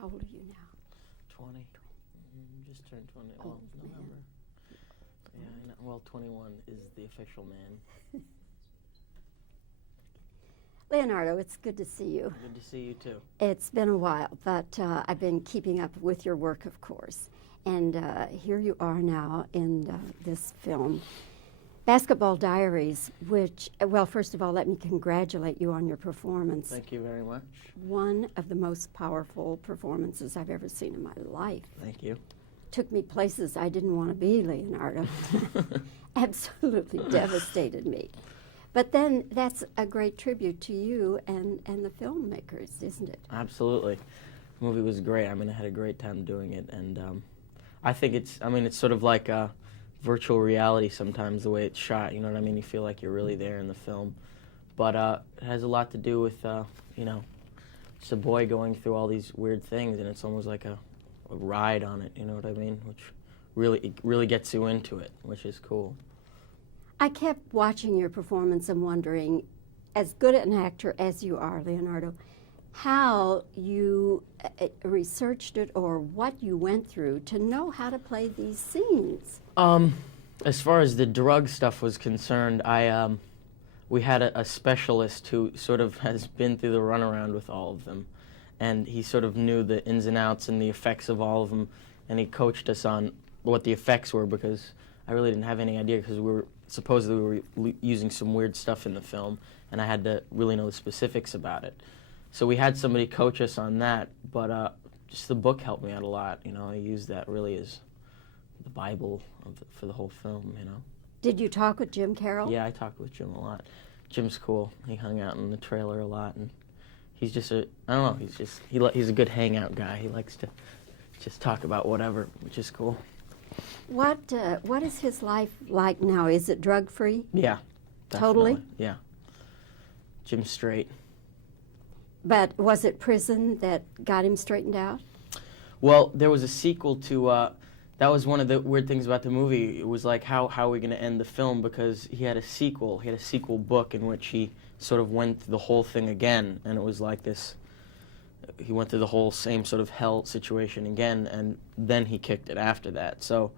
How old are you now? 20. Just turned 20. Oh, Well, November. Yeah, I know. Well, 21 is the official man. Leonardo, it's good to see you. Good to see you too. It's been a while, but I've been keeping up with your work, of course. And here you are now in this film, Basketball Diaries, which, well, first of all, let me congratulate you on your performance. Thank you very much. One of the most powerful performances I've ever seen in my life. Thank you. Took me places I didn't want to be, Leonardo. Absolutely devastated me. But then that's a great tribute to you and the filmmakers, isn't it? Absolutely. The movie was great. I mean, I had a great time doing it. And I think it's sort of like a virtual reality sometimes, the way it's shot. You know what I mean? You feel like you're really there in the film. But it has a lot to do with, you know, it's a boy going through all these weird things, and it's almost like a ride on it, you know what I mean? Which really gets you into it, which is cool. I kept watching your performance and wondering, as good an actor as you are, Leonardo, how you researched it or what you went through to know how to play these scenes. As far as the drug stuff was concerned, we had a specialist who sort of has been through the runaround with all of them, and he sort of knew the ins and outs and the effects of all of them, and he coached us on what the effects were, because I really didn't have any idea, because supposedly we were using some weird stuff in the film, and I had to really know the specifics about it. So we had somebody coach us on that, but just the book helped me out a lot. You know, I used that really as the Bible for the whole film, you know. Did you talk with Jim Carroll? Yeah, I talked with Jim a lot. Jim's cool. He hung out in the trailer a lot, and he's just I don't know, he's a good hangout guy. He likes to just talk about whatever, which is cool. What is his life like now? Is it drug-free? Yeah. Totally? Definitely. Yeah. Jim's straight. But was it prison that got him straightened out? Well, there was a sequel to, that was one of the weird things about the movie. It was like, how are we going to end the film? Because he had a sequel book in which he sort of went through the whole thing again. And it was like this, he went through the whole same sort of hell situation again, and then he kicked it after that. So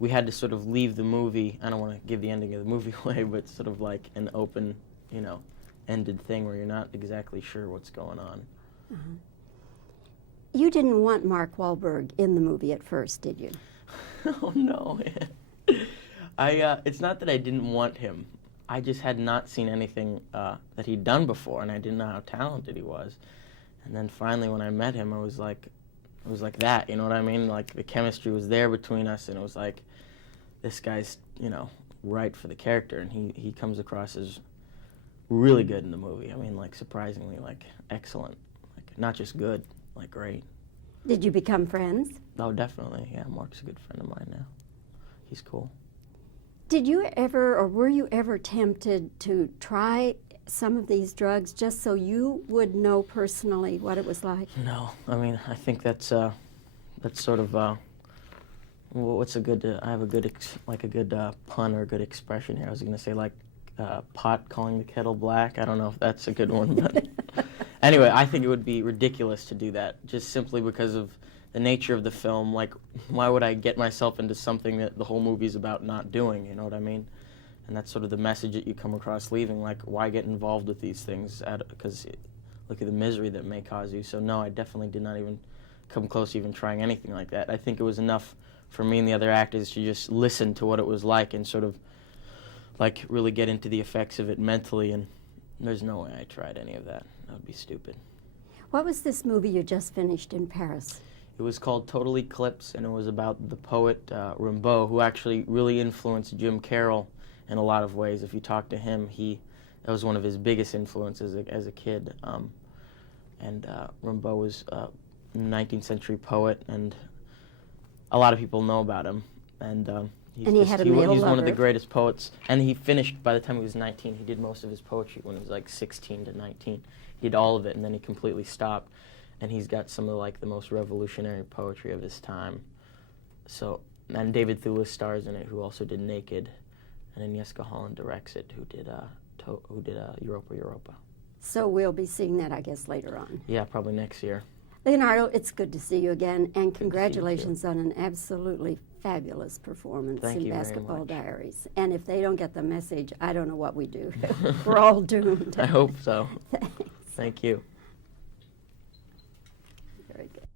we had to sort of leave the movie, I don't want to give the ending of the movie away, but sort of like an open, you know, ended thing where you're not exactly sure what's going on. Uh-huh. You didn't want Mark Wahlberg in the movie at first, did you? Oh, no. It's not that I didn't want him. I just had not seen anything that he'd done before, and I didn't know how talented he was. And then finally when I met him, it was like that, you know what I mean? Like the chemistry was there between us, and it was like, this guy's, you know, right for the character, and he comes across as really good in the movie. I mean, like, surprisingly, like, excellent. Like, not just good, like, great. Did you become friends? Oh, definitely, yeah. Mark's a good friend of mine now. He's cool. Did you ever, or were you ever tempted to try some of these drugs just so you would know personally what it was like? No, I mean, I think that's sort of, what's a good, I have a good, pun or a good expression here. I was going to say, like, pot calling the kettle black. I don't know if that's a good one, but anyway, I think it would be ridiculous to do that, just simply because of the nature of the film. Like, why would I get myself into something that the whole movie's about not doing, you know what I mean? And that's sort of the message that you come across leaving, like, why get involved with these things? Because look at the misery that may cause you. So no, I definitely did not even come close to even trying anything like that. I think it was enough for me and the other actors to just listen to what it was like and sort of, like, really get into the effects of it mentally, and there's no way I tried any of that. That would be stupid. What was this movie you just finished in Paris? It was called Total Eclipse, and it was about the poet Rimbaud, who actually really influenced Jim Carroll in a lot of ways. If you talk to him, that was one of his biggest influences as a kid. Rimbaud was a 19th century poet, and a lot of people know about him. And he had a male lover. He's one of the greatest poets. And he finished, by the time he was 19, he did most of his poetry when he was like 16 to 19. He did all of it, and then he completely stopped. And he's got some of the most revolutionary poetry of his time. So, and David Thewlis stars in it, who also did Naked, and Agnieszka Holland directs it, who did Europa Europa. So we'll be seeing that, I guess, later on. Yeah, probably next year. Leonardo, it's good to see you again, and see you too. congratulations on an absolutely fabulous performance Thank in you very Basketball much. Diaries. And if they don't get the message, I don't know what we do. We're all doomed. I hope so. Thanks. Thank you. Very good.